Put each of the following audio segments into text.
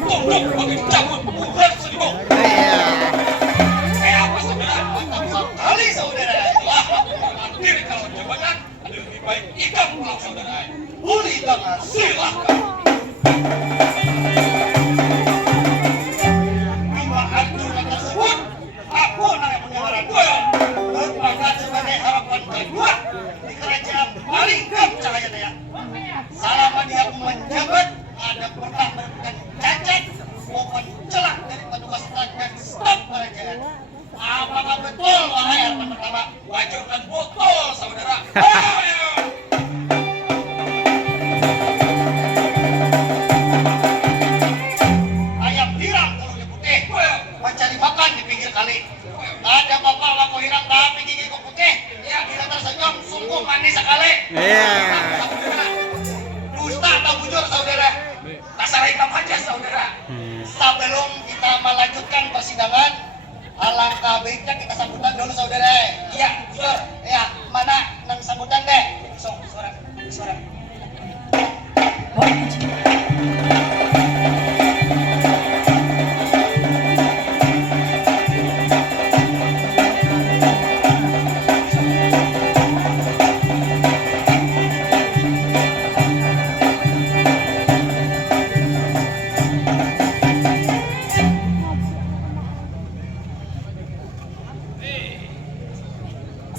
Goblok pakai cabut bukan selingkuh. Iya. Kayak apa saudara? Mantap sekali saudara. Wah, diri kalau jabatan lebih baik ikan pulang saudara. Boleh tangan silakan. Dua aturan tersebut, aku yang menyuarakan merupakan sebagai harapan kedua di kerajaan Malingkam Cahaya Daya. Selama dia menjabat, ada pernah melakukan cacat maupun celah dari petugas dan staf kerajaan. Apakah betul wahai harapan pertama? Wajibkan botol saudara. Ayo! Ayam hirang kalau putih mencari makan di pinggir kali. Ada bapak laku hirang tapi gigi kok putih. Ya bila tersenyum sungguh manis sekali. Iya. Dusta atau bujur saudara? Dasar hitam aja saudara. Sebelum kita melanjutkan persidangan, alangkah baiknya kita sambutan dulu saudara. Iya, jujur. Ya, mana nang sambutan deh? Suara.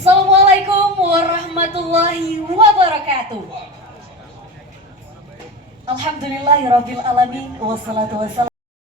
Assalamualaikum warahmatullahi wabarakatuh. Alhamdulillahirabbil alamin wassalatu wassalamu